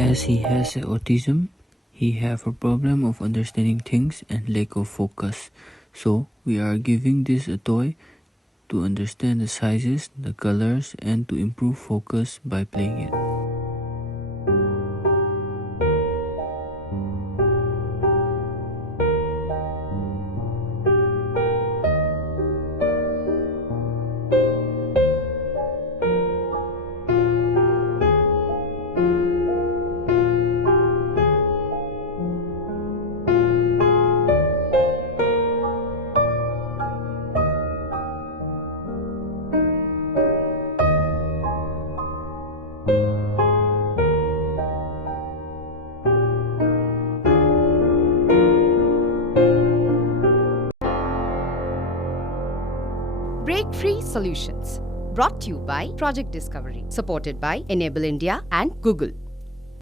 As he has autism, he have a problem of understanding things and lack of focus. So we are giving this a toy to understand the sizes, the colors, and to improve focus by playing it. Break-Free Solutions, brought to you by Project Discovery, supported by Enable India and Google.